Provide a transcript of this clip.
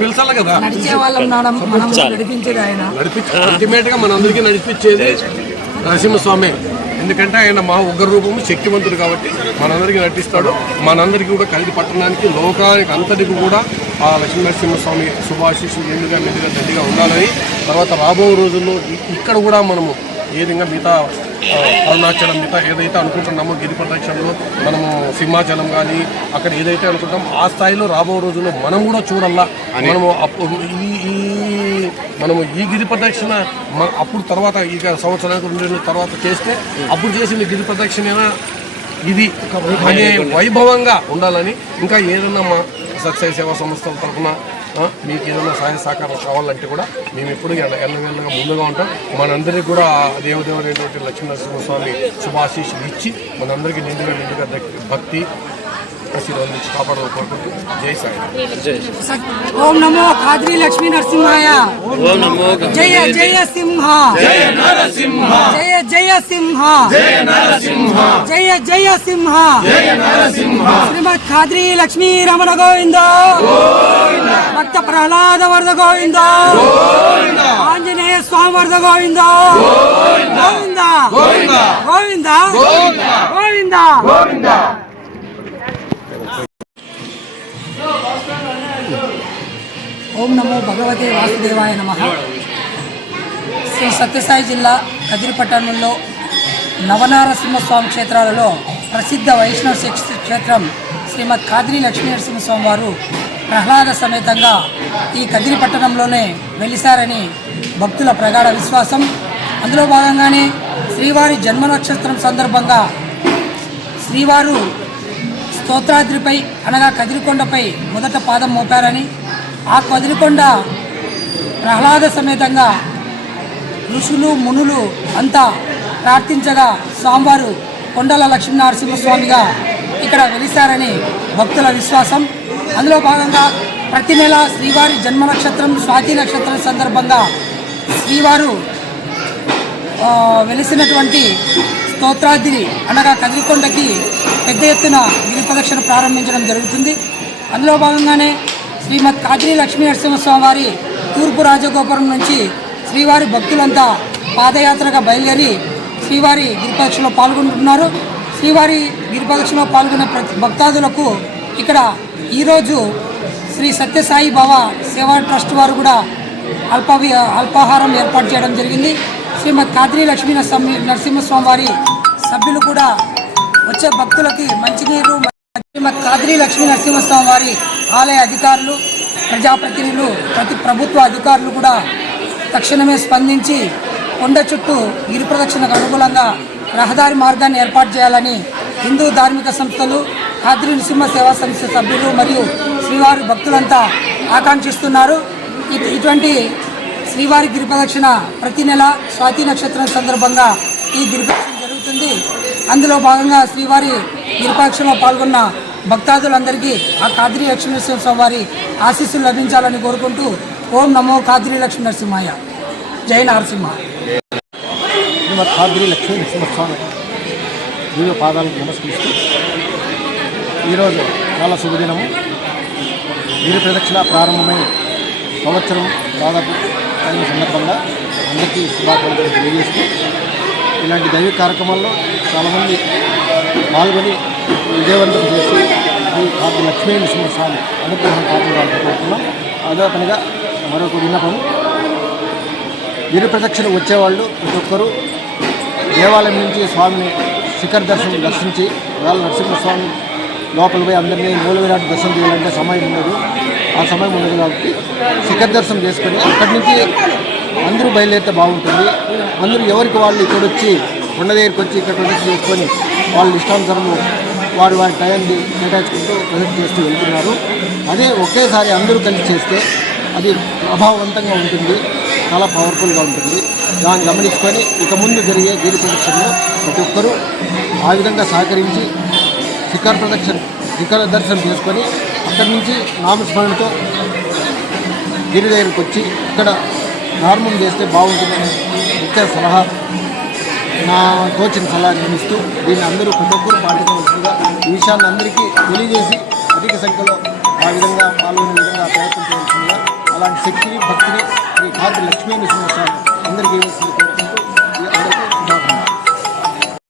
పిలిచాలి కదా, అల్టిమేట్ గా మనందరికీ నడిపించేది నరసింహస్వామి. ఎందుకంటే ఆయన మా ఉగ్ర రూపము, శక్తివంతుడు కాబట్టి మనందరికీ నటిస్తాడు. మనందరికీ కూడా కలిసి పట్టణానికి, లోకానికి అంతటికి కూడా ఆ లక్ష్మీ నరసింహస్వామి శుభాశీస్సులు నిండుగా మెండుగా దండిగా ఉండాలని, తర్వాత రాబో రోజుల్లో ఇక్కడ కూడా మనము ఏ విధంగా మిగతా అరుణాచలం మిగతా ఏదైతే అనుకుంటున్నామో గిరి ప్రదక్షిణలో మనము సింహాచలం కానీ అక్కడ ఏదైతే అనుకుంటామో ఆ స్థాయిలో రాబో రోజుల్లో మనం కూడా చూడాలా. మనము ఈ గిరి ప్రదక్షిణ అప్పుడు తర్వాత ఇక సంవత్సరానికి 2 నెలల తర్వాత చేస్తే అప్పుడు చేసిన గిరి ప్రదక్షిణ ఇది అనే వైభవంగా ఉండాలని, ఇంకా ఏదన్నా మా సత్య సేవా సంస్థల తరఫున మీకు ఏదైనా సహాయ సహకారం కావాలంటే కూడా మేము ఎప్పుడు ఎల్లవేళ్ళగా ముందుగా ఉంటాం. మనందరికీ కూడా దేవదేవుడైనటువంటి లక్ష్మీ నరసింహస్వామి శుభాశీస్సులు ఇచ్చి మనందరికీ నిండుగా భక్తి ఆశీర్వాదించి కాపాడాలని కోరుకుంటూ జై సాయి. ఓం నమో ఖాద్రి లక్ష్మీ నరసింహాయ. జయ జయ సింహ, జయ నరసింహ, జయ జయ సింహ, జయ నరసింహ, జయ జయ సింహ, జయ నరసింహ. శ్రీమద్ ఖాద్రి లక్ష్మీ రమణ గోవింద, భక్త ప్రహ్లాద వరద గోవింద. ఆంజనేయ స్వామి వర్ధ గోవింద గోవింద గోవింద గోవింద గోవింద. ఓం నమో భగవతే వాసుదేవాయ నమః. శ్రీ సత్యసాయి జిల్లా కదిరి పట్టణంలో నవనారసింహస్వామి క్షేత్రాలలో ప్రసిద్ధ వైష్ణవ క్షేత్రం శ్రీమద్ ఖాద్రి లక్ష్మీ నరసింహస్వామి వారు ప్రహ్లాద సమేతంగా ఈ కదిరి పట్టణంలోనే వెలిశారని భక్తుల ప్రగాఢ విశ్వాసం. అందులో భాగంగానే శ్రీవారి జన్మ నక్షత్రం సందర్భంగా శ్రీవారు స్తోత్రాద్రిపై అనగా కదిరికొండపై మొదట పాదం మోపారని, ఆ కదిరికొండ ప్రహ్లాద సమేతంగా ఋషులు మునులు అంతా ప్రార్థించగా స్వామివారు కొండల లక్ష్మీనరసింహస్వామిగా ఇక్కడ వెలిశారని భక్తుల విశ్వాసం. అందులో భాగంగా ప్రతి నెల శ్రీవారి జన్మ నక్షత్రం స్వాతి నక్షత్రం సందర్భంగా శ్రీవారు వెలిసినటువంటి స్తోత్రాద్రి అనగా కదిరికొండకి పెద్ద ఎత్తున గిరి ప్రదక్షిణ ప్రారంభించడం జరుగుతుంది. అందులో భాగంగానే శ్రీమద్ ఖాద్రి లక్ష్మీ నరసింహస్వామి వారి తూర్పు రాజగోపురం నుంచి శ్రీవారి భక్తులంతా పాదయాత్రగా బయలుదేరి శ్రీవారి గిరిప్రదక్షిణలో పాల్గొంటున్నారు. శ్రీవారి గిరిప్రదక్షిణలో పాల్గొనే భక్తాదులకు ఇక్కడ ఈరోజు శ్రీ సత్యసాయి బాబా సేవా ట్రస్ట్ వారు కూడా అల్పాహారం ఏర్పాటు చేయడం జరిగింది. శ్రీమద్ ఖాద్రి లక్ష్మీ నరసింహస్వామి వారి సభ్యులు కూడా వచ్చే భక్తులకి మంచినీరు, శ్రీమద్ ఖాద్రి లక్ష్మీ నరసింహస్వామి వారి ఆలయ అధికారులు, ప్రజాప్రతినిధులు, ప్రభుత్వ అధికారులు కూడా తక్షణమే స్పందించి కొండ చుట్టూ గిరి ప్రదక్షిణకు అనుకూలంగా రహదారి మార్గాన్ని ఏర్పాటు చేయాలని హిందూ ధార్మిక సంస్థలు, ఖాద్రి నృసింహ సేవా సంస్థ సభ్యులు మరియు శ్రీవారి భక్తులంతా ఆకాంక్షిస్తున్నారు. ఇటువంటి శ్రీవారి గిరి ప్రదక్షిణ ప్రతి నెల స్వాతి నక్షత్రం సందర్భంగా ఈ గిరి ప్రదక్షిణ జరుగుతుంది. అందులో భాగంగా శ్రీవారి గిరి ప్రదక్షిణలో పాల్గొన్న భక్తాదులందరికీ ఆ ఖాద్రి లక్ష్మీ నరసింహస్వామి వారి ఆశీస్సులు లభించాలని కోరుకుంటూ ఓం నమో ఖాద్రి లక్ష్మీ నరసింహాయ. జై నరసింహ. శ్రీమద్ ఖాద్రి లక్ష్మీ నరసింహస్వామి దివ్య పాదాలకు నమస్కరిస్తూ ఈరోజు చాలా శుభదినము. గిరి ప్రదక్షిణ ప్రారంభమై సంవత్సరం దాదాపు అయిన సందర్భంగా అందరికీ శుభాకాంక్షలు తెలియజేస్తూ ఇలాంటి దైవిక కార్యక్రమాల్లో చాలామంది పాల్గొని విజయవంతం చేసి ఈ ఖాద్రి లక్ష్మీ నరసింహస్వామి అనుగ్రహం పాల్గొనాలని కోరుతున్నాం. అదే పనిగా మరొక విన్నపం, గిరి ప్రదక్షిణ వచ్చేవాళ్ళు ప్రతి ఒక్కరూ దేవాలయం నుంచి స్వామిని శిఖర దర్శనం దర్శించి వాళ్ళ నరసింహస్వామి లోపల పోయి అందరినీ మూల విరాట్ దర్శనం చేయాలంటే సమయం ఉండదు. ఆ సమయం ఉండదు కాబట్టి శిఖర దర్శనం చేసుకొని అక్కడి నుంచి అందరూ బయలుదేరితే బాగుంటుంది. అందరూ ఎవరికి వాళ్ళు ఇక్కడ వచ్చి కొండ దగ్గరికి వచ్చి ఇక్కడ ప్రదక్షిణ చేసుకొని వాళ్ళ ఇష్టానుసారము వారి టైంని కేటాయించుకుంటూ ప్రదక్షిణ చేస్తూ వెళ్తున్నారు. అదే ఒకేసారి అందరూ కలిసి చేస్తే అది ప్రభావవంతంగా ఉంటుంది, చాలా పవర్ఫుల్గా ఉంటుంది. దాన్ని గమనించుకొని ఇక ముందు జరిగే గిరి ప్రదక్షిణలో ప్రతి ఒక్కరూ ఆ విధంగా సహకరించి శిఖర దర్శనం చేసుకొని అక్కడి నుంచి నామస్మరణతో గిరి దగ్గరికి వచ్చి ఇక్కడ ప్రారంభం చేస్తే బాగుంటుందని ముఖ్య సలహా, నా తోచిన సలహా నిర్మిస్తూ దీన్ని అందరూ ప్రతి ఒక్కరూ పాటించవలసిందిగా ఈ విషయాన్ని అందరికీ తెలియజేసి అధిక సంఖ్యలో ఆ విధంగా పాల్గొనే విధంగా ప్రయత్నం చేయవలసిందిగా, అలాంటి శక్తిని భక్తిని శ్రీ ఖాద్రి లక్ష్మీ నరసింహస్వామి అందరికీ